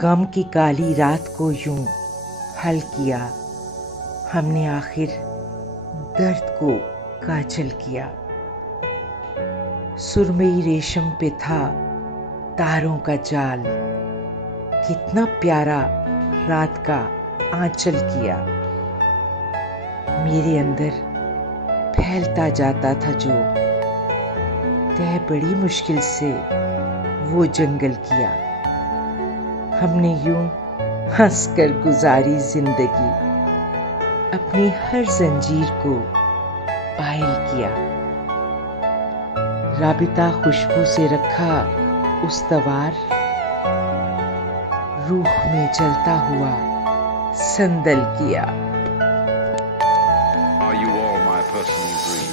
गम की काली रात को यूं हल किया हमने, आखिर दर्द को काजल किया। सुरमई रेशम पे था तारों का जाल, कितना प्यारा रात का आंचल किया। मेरे अंदर फैलता जाता था जो, तय बड़ी मुश्किल से वो जंगल किया। हमने यूं हंसकर गुजारी जिंदगी, अपनी हर जंजीर को पायल किया। राबिता खुशबू से रखा उस तवार, रूह में जलता हुआ संदल किया। Are you all my personal dreams?